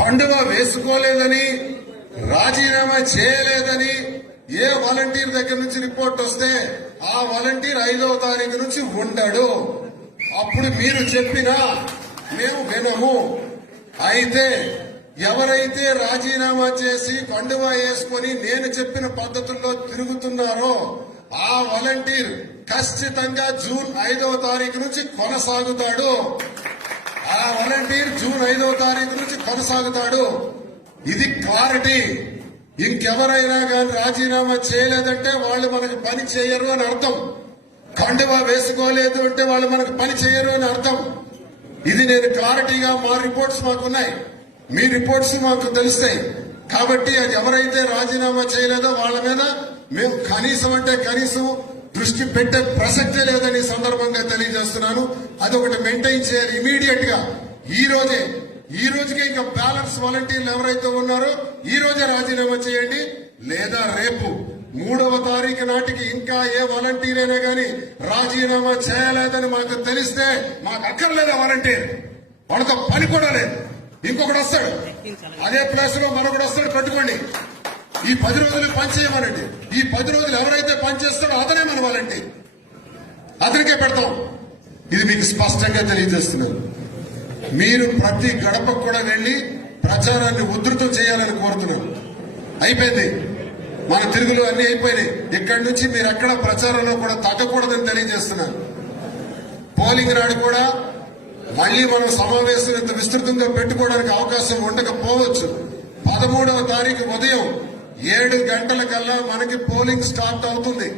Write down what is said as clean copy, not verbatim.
కండువా వేసుకోలేదని, రాజీనామా చేయలేదని ఏ వాలంటీర్ దగ్గర నుంచి రిపోర్ట్ వస్తే ఆ వాలంటీర్ 5వ తారీఖు నుంచి ఉండడు. అప్పుడు మీరు చెప్పినా మేము వినము. అయితే ఎవరైతే రాజీనామా చేసి కండువా వేసుకొని నేను చెప్పిన పద్ధతుల్లో తిరుగుతున్నారో ఆ వాలంటీర్ ఖచ్చితంగా జూన్ 5వ తారీఖు నుంచి కొనసాగుతాడు. ఆ వాలంటీర్ జూన్ 5వ తారీఖు నుంచి కొనసాగుతాడు. ఇది క్లారిటీ. ఇంకెవరైనా కానీ రాజీనామా చేయలేదంటే వాళ్ళు మనకి పని చేయరు అని అర్థం. కండువా వేసుకోలేదు అంటే వాళ్ళు మనకు పని చేయరు అని అర్థం. ఇది నేను క్లారిటీగా మా రిపోర్ట్స్ మాకున్నాయి, మీ రిపోర్ట్స్ మాకు తెలుస్తాయి. కాబట్టి అది ఎవరైతే రాజీనామా చేయలేదో వాళ్ళ మీద మేము కనీసం అంటే కనీసం దృష్టి పెట్టే ప్రసక్తే లేదని సందర్భంగా తెలియజేస్తున్నాను. అదొకటి మెయింటైన్ చేయాలి ఇమీడియట్ గా. ఈ రోజుకే ఇంకా బ్యాలెన్స్ వాలంటీర్లు ఎవరైతే ఉన్నారో ఈ రోజే రాజీనామా చేయండి. లేదా రేపు 3వ తారీఖు నాటికి ఇంకా ఏ వాలంటీర్ అయినా కానీ రాజీనామా చేయలేదని మాకు తెలిస్తే మాకు అక్కర్లేదు వాలంటీర్, వాళ్ళతో పని కూడా లేదు. ఇంకొకటి వస్తాడు అదే ప్లేస్ లో మరొకటి వస్తాడు, పెట్టుకోండి. ఈ 10 రోజులు పని చేయమనండి. ఈ 10 రోజులు ఎవరైతే పని చేస్తాడో అతనే మన వాలంటీర్, అతనికే పెడతాం. ఇది మీకు స్పష్టంగా తెలియజేస్తున్నాను. మీరు ప్రతి గడపకు కూడా వెళ్లి ప్రచారాన్ని ఉధృతం చేయాలని కోరుతున్నాను. అయిపోయింది, మన తిరుగులు అన్ని అయిపోయినాయి. ఇక్కడి నుంచి మీరు ఎక్కడ ప్రచారంలో కూడా తగ్గకూడదని తెలియజేస్తున్నాను. పోలింగ్ నాడు కూడా మళ్లీ మనం సమావేశం ఇంత విస్తృతంగా పెట్టుకోవడానికి అవకాశం ఉండకపోవచ్చు. 13వ తారీఖు ఉదయం 7 గంటలకల్లా మనకి పోలింగ్ స్టార్ట్ అవుతుంది.